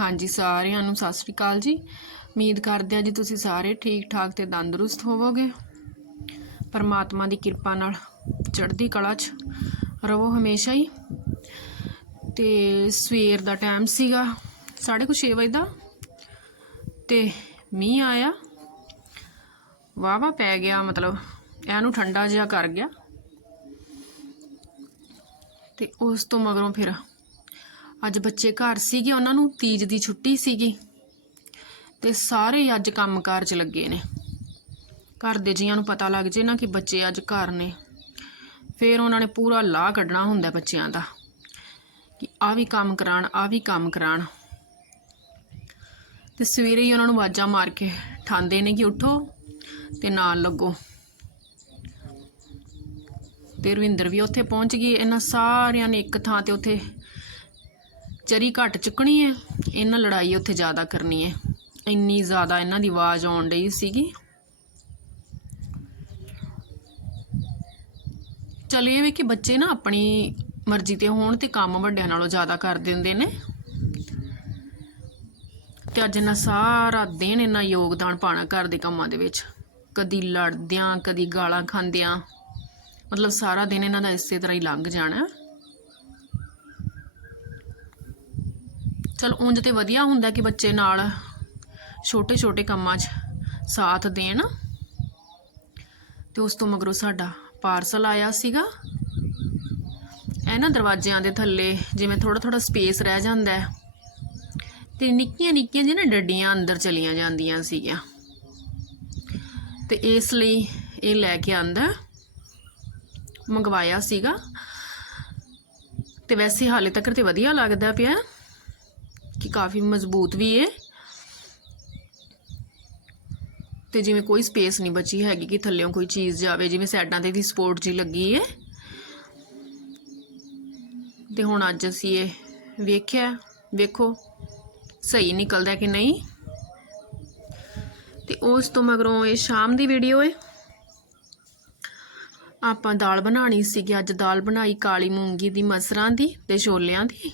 ਹਾਂਜੀ, ਸਾਰਿਆਂ ਨੂੰ ਸਤਿ ਸ੍ਰੀ ਅਕਾਲ ਜੀ। ਉਮੀਦ ਕਰਦੇ ਆ ਜੀ ਤੁਸੀਂ ਸਾਰੇ ਠੀਕ ਠਾਕ ਤੇ ਤੰਦਰੁਸਤ ਹੋਵੋਗੇ। ਪਰਮਾਤਮਾ ਦੀ ਕਿਰਪਾ ਨਾਲ ਚੜ੍ਹਦੀ ਕਲਾ 'ਚ ਰਹੋ ਹਮੇਸ਼ਾ ਹੀ। ਤੇ ਸਵੇਰ ਦਾ ਟਾਈਮ ਸੀਗਾ 6:30 ਵਜੇ ਦਾ ਤੇ ਮੀਂਹ ਆਇਆ। ਵਾਵਾ ਪੈ ਗਿਆ, ਮਤਲਬ ਇਹਨੂੰ ਠੰਡਾ ਜਿਹਾ ਕਰ ਗਿਆ। ਤੇ ਉਸ ਤੋਂ ਮਗਰੋਂ ਫਿਰ ਅੱਜ ਬੱਚੇ ਘਰ ਸੀਗੇ, ਉਹਨਾਂ ਨੂੰ ਤੀਜ ਦੀ ਛੁੱਟੀ ਸੀਗੀ ਤੇ ਸਾਰੇ ਹੀ ਅੱਜ ਕੰਮਕਾਰ 'ਚ ਲੱਗੇ ਨੇ। ਘਰ ਦੇ ਜੀਆਂ ਨੂੰ ਪਤਾ ਲੱਗ ਜੇ ਨਾ ਕਿ ਬੱਚੇ ਅੱਜ ਘਰ ਨੇ। ਫਿਰ ਉਹਨਾਂ ਨੇ ਪੂਰਾ ਲਾਹ ਕੱਢਣਾ ਹੁੰਦਾ ਬੱਚਿਆਂ ਦਾ ਕਿ ਆ ਵੀ ਕੰਮ ਕਰਾਣ ਆ ਵੀ ਕੰਮ ਕਰਾਣ ਤੇ ਸਵੇਰੇ ਹੀ ਉਹਨਾਂ ਨੂੰ ਆਵਾਜ਼ਾਂ ਮਾਰ ਕੇ ਠਾਂਦੇ ਨੇ ਕਿ ਉਠੋ ਤੇ ਨਾਲ ਲੱਗੋ। ਤੇ ਰਵਿੰਦਰ ਵੀ ਉੱਥੇ ਪਹੁੰਚ ਗਈ, ਇਹਨਾਂ ਸਾਰਿਆਂ ਨੇ ਇੱਕ ਥਾਂ ਤੇ ਉੱਥੇ ਚਰੀ ਘੱਟ ਚੁੱਕਣੀ ਹੈ। ਇਹਨਾਂ ਲੜਾਈ ਉੱਥੇ ਜ਼ਿਆਦਾ ਕਰਨੀ ਹੈ। ਇੰਨੀ ਜ਼ਿਆਦਾ ਇਹਨਾਂ ਦੀ ਆਵਾਜ਼ ਆਉਣ ਡਈ ਸੀਗੀ। ਚਲ ਇਹ ਵੀ ਕਿ ਬੱਚੇ ਨਾ ਆਪਣੀ ਮਰਜ਼ੀ ਤੇ ਹੋਣ ਤੇ ਕੰਮ ਵੱਡਿਆਂ ਨਾਲੋਂ ਜ਼ਿਆਦਾ ਕਰ ਦਿੰਦੇ ਨੇ। ਤੇ ਅੱਜ ਇਹਨਾਂ ਸਾਰਾ ਦਿਨ ਇਹਨਾਂ ਯੋਗਦਾਨ ਪਾਣਾ ਘਰ ਦੇ ਕੰਮਾਂ ਦੇ ਵਿੱਚ। ਕਦੀ ਲੜਦਿਆਂ, ਕਦੀ ਗਾਲਾਂ ਖਾਂਦਿਆਂ। ਮਤਲਬ ਸਾਰਾ ਦਿਨ ਇਹਨਾਂ ਦਾ ਇਸੇ ਤਰ੍ਹਾਂ ਹੀ ਲੰਘ ਜਾਣਾ। ਚਲ ਉਂਝ ਤੇ ਵਧੀਆ ਹੁੰਦਾ ਕਿ ਬੱਚੇ ਨਾਲ ਛੋਟੇ ਛੋਟੇ ਕੰਮਾਂ 'ਚ ਸਾਥ ਦੇਣ। ਤੇ ਉਸ ਤੋਂ ਮਗਰੋਂ ਸਾਡਾ ਪਾਰਸਲ ਆਇਆ ਸੀਗਾ। ਇਹ ਨਾ ਦਰਵਾਜ਼ਿਆਂ ਦੇ ਥੱਲੇ ਜਿਵੇਂ ਥੋੜਾ ਥੋੜਾ ਸਪੇਸ ਰਹਿ ਜਾਂਦਾ ਹੈ। ਤੇ ਨਿੱਕੀਆਂ ਨਿੱਕੀਆਂ ਜਿਹੀ ਨਾ ਡੱਡੀਆਂ ਅੰਦਰ ਚਲੀਆਂ ਜਾਂਦੀਆਂ ਸੀਗੀਆਂ। ਤੇ ਇਸ ਲਈ ਇਹ ਲੈ ਕੇ ਆਂਦਾ, ਮੰਗਵਾਇਆ ਸੀਗਾ। ਤੇ ਵੈਸੇ ਹਾਲੇ ਤੱਕ ਤੇ ਵਧੀਆ ਲੱਗਦਾ ਪਿਆ। ਕਿ ਕਾਫੀ ਮਜ਼ਬੂਤ ਵੀ ਹੈ ਤੇ ਜਿਵੇਂ ਕੋਈ ਸਪੇਸ ਨਹੀਂ ਬਚੀ ਹੈਗੀ ਕਿ ਥੱਲੇੋਂ ਕੋਈ ਚੀਜ਼ ਜਾਵੇ, ਜਿਵੇਂ ਸਾਈਡਾਂ ਤੇ ਵੀ ਸਪੋਰਟ ਜੀ ਲੱਗੀ ਹੈ ਤੇ ਹੁਣ ਅੱਜ ਅਸੀਂ ਇਹ ਵੇਖਿਆ, ਵੇਖੋ, ਸਹੀ ਨਿਕਲਦਾ ਕਿ ਨਹੀਂ। ਤੇ ਉਸ ਤੋਂ ਮਗਰੋਂ ਇਹ ਸ਼ਾਮ ਦੀ ਵੀਡੀਓ ਹੈ ਆਪਾਂ ਦਾਲ ਬਣਾਣੀ ਸੀਗੀ, ਅੱਜ ਦਾਲ ਬਣਾਈ ਕਾਲੀ ਮੂੰਗੀ ਦੀ, ਮਸਰਾਂ ਦੀ ਤੇ ਛੋਲਿਆਂ ਦੀ।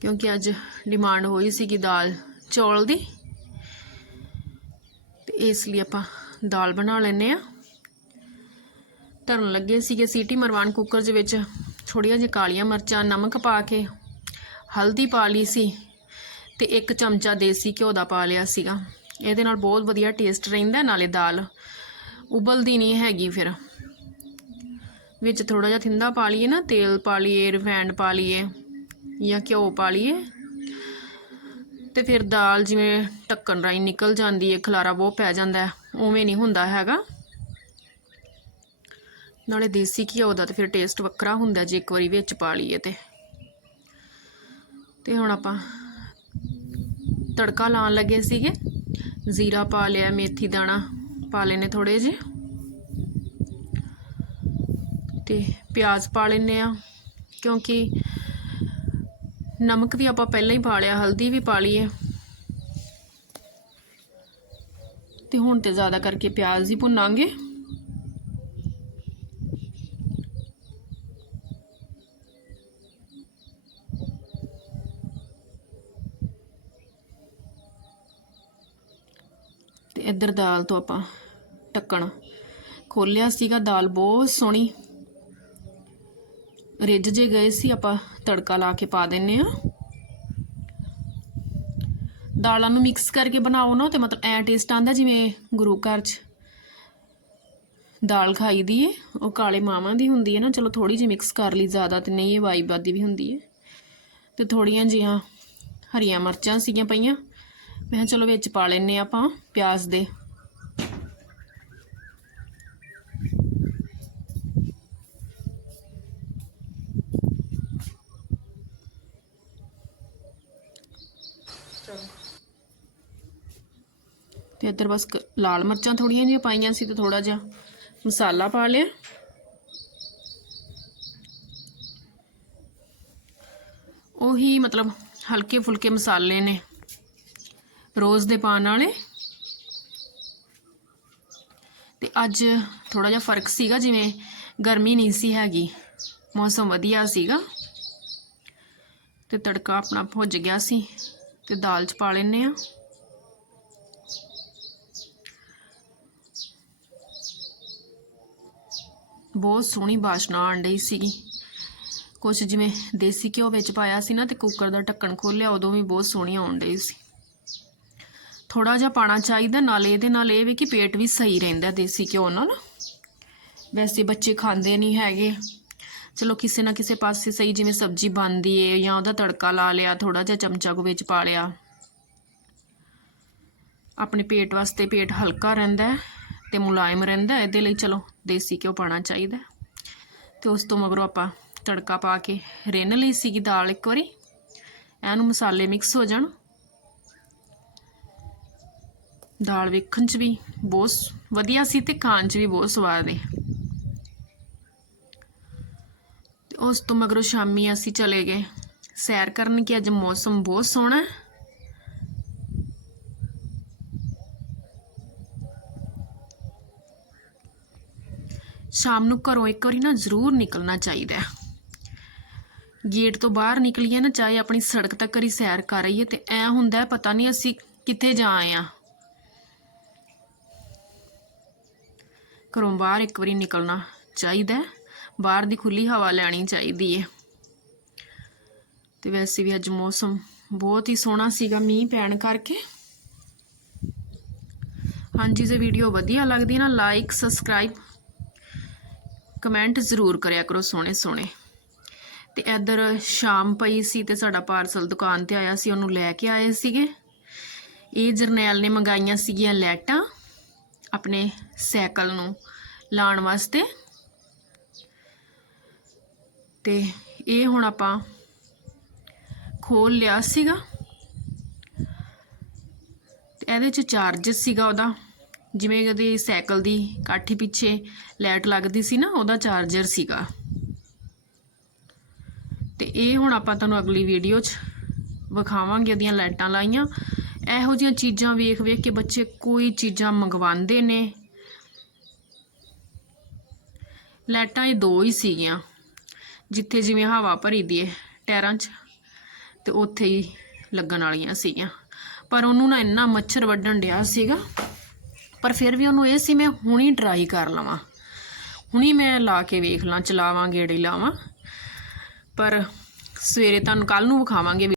ਕਿਉਂਕਿ ਅੱਜ ਡਿਮਾਂਡ ਹੋਈ ਸੀਗੀ ਦਾਲ ਚੌਲ ਦੀ। ਤੇ ਇਸ ਲਈ ਆਪਾਂ ਦਾਲ ਬਣਾ ਲੈਨੇ ਆ ਧਰਨ ਲੱਗੇ ਸੀਗੇ ਸੀਟੀ ਮਰਵਾਨ ਕੁੱਕਰ ਦੇ ਵਿੱਚ ਥੋੜੀਆਂ ਜਿਹੀਆਂ ਕਾਲੀਆਂ ਮਿਰਚਾਂ, ਨਮਕ ਪਾ ਕੇ, ਹਲਦੀ ਪਾ ਲਈ ਸੀ ਤੇ ਇੱਕ ਚਮਚਾ ਦੇਸੀ ਘਿਓ ਦਾ ਪਾ ਲਿਆ ਸੀਗਾ। ਇਹਦੇ ਨਾਲ ਬਹੁਤ ਵਧੀਆ ਟੇਸਟ ਰਹਿੰਦਾ, ਨਾਲੇ ਦਾਲ ਉਬਲਦੀ ਨਹੀਂ ਹੈਗੀ ਫਿਰ। ਵਿੱਚ ਥੋੜਾ ਜਿਹਾ ਥਿੰਦਾ ਪਾ ਲਈਏ ਨਾ, ਤੇਲ ਪਾ ਲਈਏ ਰਿਫਾਈਂਡ ਪਾ ਲਈਏ। ਜਾਂ ਘਿਓ ਪਾ ਲਈਏ। ਤੇ ਫਿਰ ਦਾਲ ਜਿਵੇਂ ਢੱਕਣ ਰਾਹੀਂ ਨਿਕਲ ਜਾਂਦੀ ਹੈ ਖਲਾਰਾ ਬਹੁਤ ਪੈ ਜਾਂਦਾ ਉਵੇਂ ਨਹੀਂ ਹੁੰਦਾ ਹੈਗਾ। ਨਾਲੇ ਦੇਸੀ ਘਿਓ ਦਾ ਤੇ ਫਿਰ ਟੇਸਟ ਵੱਖਰਾ ਹੁੰਦਾ ਜੇ ਇੱਕ ਵਾਰੀ ਵਿੱਚ ਪਾ ਲਈਏ ਤੇ। ਤੇ ਹੁਣ ਆਪਾਂ ਤੜਕਾ ਲਾਉਣ ਲੱਗੇ ਸੀਗੇ। ਜ਼ੀਰਾ ਪਾ ਲਿਆ, ਮੇਥੀ ਦਾਣਾ ਪਾ ਲੈਨੇ ਥੋੜੇ ਜਿਹੇ। ਤੇ ਪਿਆਜ਼ ਪਾ ਲੈਨੇ ਆ ਕਿਉਂਕਿ ਨਮਕ ਵੀ ਆਪਾਂ ਪਹਿਲਾਂ ਹੀ ਪਾ ਲਿਆ, ਹਲਦੀ ਵੀ ਪਾ ਲਈਏ। ਤੇ ਹੁਣ ਤੇ ਜ਼ਿਆਦਾ ਕਰਕੇ ਪਿਆਜ਼ ਹੀ ਭੁੰਨਾਂਗੇ। ਤੇ ਇੱਧਰ ਦਾਲ ਤੋਂ ਆਪਾਂ ਢੱਕਣ। ਖੋਲਿਆ ਸੀਗਾ ਦਾਲ, ਬਹੁਤ ਸੋਹਣੀ। ਰਿੱਝ ਜੇ ਗਏ ਸੀ, ਆਪਾਂ ਤੜਕਾ ਲਾ ਕੇ ਪਾ ਦਿੰਨੇ ਆ। ਦਾਲਾਂ ਨੂੰ ਮਿਕਸ ਕਰਕੇ ਬਣਾਓ ਨਾ, ਤੇ ਮਤਲਬ ਐ ਟੇਸਟ ਆਂਦਾ ਜਿਵੇਂ ਗੁਰੂ ਘਰ 'ਚ। ਦਾਲ ਖਾਈ ਦੀ ਏ, ਉਹ ਕਾਲੇ ਮਾਵਾਂ ਦੀ ਹੁੰਦੀ ਹੈ ਨਾ, ਚਲੋ ਥੋੜੀ ਜਿਹੀ ਮਿਕਸ ਕਰ ਲਈ ਜ਼ਿਆਦਾ ਤੇ ਨਹੀਂ, ਇਹ ਵਾਈਬਾਦ ਦੀ ਵੀ ਹੁੰਦੀ ਹੈ ਤੇ ਥੋੜੀਆਂ ਜੀਆਂ ਹਰੀਆਂ ਮਿਰਚਾਂ ਸੀਗੀਆਂ ਪਈਆਂ। ਮੈਂ ਕਿਹਾ ਚਲੋ ਵਿੱਚ ਪਾ ਲੈਨੇ ਆਪਾਂ ਪਿਆਜ਼ ਦੇ। ਤੇ ਇੱਧਰ ਬਸ ਕ- ਲਾਲ ਮਿਰਚਾਂ ਥੋੜੀਆਂ ਜਿਹੀਆਂ ਪਾਈਆਂ ਸੀ ਤੇ ਥੋੜਾ ਜਿਹਾ ਮਸਾਲਾ ਪਾ ਲਿਆ। ਉਹੀ ਮਤਲਬ ਹਲਕੇ ਫੁਲਕੇ ਮਸਾਲੇ ਨੇ ਰੋਜ਼ ਦੇ ਪਾਣ ਵਾਲੇ। ਤੇ ਅੱਜ ਥੋੜਾ ਜਿਹਾ ਫ਼ਰਕ ਸੀਗਾ, ਜਿਵੇਂ ਗਰਮੀ ਨਹੀਂ ਸੀ ਹੈਗੀ, ਮੌਸਮ ਵਧੀਆ ਸੀਗਾ। ਤੇ ਤੜਕਾ ਆਪਣਾ ਭੁੱਜ ਗਿਆ ਸੀ ਤੇ ਦਾਲ ਚ ਪਾ ਲੈਨੇ ਆ ਬਹੁਤ ਸੋਹਣੀ ਬਾਸ਼ਨਾ ਆਣ ਡਈ ਸੀਗੀ। ਕੁਛ ਜਿਵੇਂ ਦੇਸੀ ਘਿਓ ਵਿੱਚ ਪਾਇਆ ਸੀ ਨਾ ਤੇ ਕੁੱਕਰ ਦਾ ਢੱਕਣ ਖੋਲ੍ਹਿਆ, ਉਦੋਂ ਵੀ ਬਹੁਤ ਸੋਹਣੀ ਆਉਣ ਡਈ ਸੀ। ਥੋੜਾ ਜਿਹਾ ਪਾਣਾ ਚਾਹੀਦਾ, ਨਾਲੇ ਇਹਦੇ ਨਾਲ ਇਹ ਵੀ ਕਿ ਪੇਟ ਵੀ ਸਹੀ ਰਹਿੰਦਾ ਦੇਸੀ ਘਿਓ ਨਾਲ। ਵੈਸੇ ਬੱਚੇ ਖਾਂਦੇ ਨਹੀਂ ਹੈਗੇ। ਚਲੋ ਕਿਸੇ ਨਾ ਕਿਸੇ ਪਾਸੇ ਸਹੀ ਜਿਵੇਂ ਸਬਜ਼ੀ ਬਣਦੀ ਏ ਜਾਂ ਉਹਦਾ ਤੜਕਾ ਲਾ ਲਿਆ ਥੋੜਾ ਜਿਹਾ ਚਮਚਾ ਕੋ ਵਿੱਚ ਪਾ ਲਿਆ। ਆਪਣੇ ਪੇਟ ਵਾਸਤੇ ਪੇਟ ਹਲਕਾ ਰਹਿੰਦਾ। ਤੇ ਮੁਲਾਇਮ ਰਹਿੰਦਾ ਇਹਦੇ ਲਈ ਚਲੋ ਦੇਸੀ ਘਿਓ ਪਾਣਾ ਚਾਹੀਦਾ ਹੈ। ਤੇ ਉਸ ਤੋਂ ਮਗਰੋਂ ਆਪਾਂ ਤੜਕਾ ਪਾ ਕੇ ਰਿੰਨ ਲਈ ਸੀਗੀ ਦਾਲ ਇੱਕ ਵਾਰੀ। ਇਹਨੂੰ ਮਸਾਲੇ ਮਿਕਸ ਹੋ ਜਾਣ। ਦਾਲ ਵੇਖਣ 'ਚ ਵੀ ਬਹੁਤ ਵਧੀਆ ਸੀ ਤੇ ਖਾਣ 'ਚ ਵੀ ਬਹੁਤ ਸਵਾਦ ਹੈ ਤੇ ਉਸ ਤੋਂ ਮਗਰੋਂ ਸ਼ਾਮੀ ਅਸੀਂ ਚਲੇ ਗਏ। ਸੈਰ ਕਰਨ, ਕਿ ਅੱਜ ਮੌਸਮ ਬਹੁਤ ਸੋਹਣਾ ਹੈ। ਸ਼ਾਮ ਨੂੰ ਘਰੋਂ ਇੱਕ ਵਾਰੀ ਨਾ ਜ਼ਰੂਰ ਨਿਕਲਣਾ ਚਾਹੀਦਾ ਗੇਟ ਤੋਂ ਬਾਹਰ ਨਿਕਲੀਏ ਨਾ, ਚਾਹੇ ਆਪਣੀ ਸੜਕ ਤੱਕ ਹੀ ਸੈਰ ਕਰ ਰਹੀਏ ਤੇ ਐ ਹੁੰਦਾ ਪਤਾ ਨਹੀਂ ਅਸੀਂ ਕਿੱਥੇ ਜਾ ਆਏ ਆ ਘਰੋਂ ਬਾਹਰ ਇੱਕ ਵਾਰੀ ਨਿਕਲਣਾ ਚਾਹੀਦਾ ਬਾਹਰ ਦੀ ਖੁੱਲੀ ਹਵਾ ਲੈਣੀ ਚਾਹੀਦੀ ਹੈ। ਤੇ ਵੈਸੇ ਵੀ ਅੱਜ ਮੌਸਮ ਬਹੁਤ ਹੀ ਸੋਹਣਾ ਸੀਗਾ ਮੀਂਹ ਪੈਣ ਕਰਕੇ। ਹਾਂਜੀ, ਜੇ ਵੀਡੀਓ ਵਧੀਆ ਲੱਗਦੀ ਨਾ ਲਾਈਕ ਸਬਸਕ੍ਰਾਈਬ ਕਮੈਂਟ ਜ਼ਰੂਰ ਕਰਿਆ ਕਰੋ ਸੋਹਣੇ ਸੋਹਣੇ। ਤੇ ਇੱਧਰ ਸ਼ਾਮ ਪਈ ਸੀ ਤੇ ਸਾਡਾ ਪਾਰਸਲ ਦੁਕਾਨ ਤੇ ਆਇਆ ਸੀ, ਉਹਨੂੰ ਲੈ ਕੇ ਆਏ ਸੀਗੇ। ਇਹ ਜਰਨੈਲ ਨੇ ਮੰਗਾਈਆਂ ਸੀਗੀਆਂ ਲੈਟਾਂ ਆਪਣੇ ਸਾਈਕਲ ਨੂੰ ਲਾਉਣ ਵਾਸਤੇ। ਤੇ ਇਹ ਹੁਣ ਆਪਾਂ ਖੋਲ ਲਿਆ ਸੀਗਾ। ਤੇ ਇਹਦੇ ਚ ਚਾਰਜਰ ਸੀਗਾ ਉਹਦਾ। ਜਿਵੇਂ ਕਦੇ ਸਾਈਕਲ ਦੀ ਕਾਠੀ ਪਿੱਛੇ ਲਾਈਟ ਲੱਗਦੀ ਸੀ ਨਾ, ਉਹਦਾ ਚਾਰਜਰ ਸੀਗਾ। ਤੇ ਇਹ ਹੁਣ ਆਪਾਂ ਤੁਹਾਨੂੰ ਅਗਲੀ ਵੀਡੀਓ 'ਚ ਵਿਖਾਵਾਂਗੇ ਉਹਦੀਆਂ ਲਾਈਟਾਂ ਲਾਈਆਂ। ਇਹੋ ਜਿਹੀਆਂ ਚੀਜ਼ਾਂ ਵੇਖ ਵੇਖ ਕੇ ਬੱਚੇ ਕੋਈ ਚੀਜ਼ਾਂ ਮੰਗਵਾਉਂਦੇ ਨੇ। ਲਾਈਟਾਂ ਇਹ ਦੋ ਹੀ ਸੀਗੀਆਂ, ਜਿੱਥੇ ਜਿਵੇਂ ਹਵਾ ਭਰੀ ਦੀ ਏ ਟਾਇਰਾਂ 'ਚ, ਤੇ ਉੱਥੇ ਹੀ ਲੱਗਣ ਵਾਲੀਆਂ ਸੀਗੀਆਂ। ਪਰ ਉਹਨੂੰ ਨਾ ਇੰਨਾ ਮੱਛਰ ਵੱਢਣ ਡਿਆ ਸੀਗਾ ਪਰ ਫਿਰ ਵੀ ਉਹਨੂੰ ਇਹ ਸੀ ਮੈਂ ਹੁਣੀ ਟਰਾਈ ਕਰ ਲਵਾਂ। ਹੁਣੀ ਮੈਂ ਲਾ ਕੇ ਵੇਖ ਲਾਂ, ਚਲਾਵਾਂ, ਗੇੜੀ ਲਾਵਾਂ। ਪਰ ਸਵੇਰੇ ਤੁਹਾਨੂੰ ਕੱਲ ਨੂੰ ਵਿਖਾਵਾਂਗੇ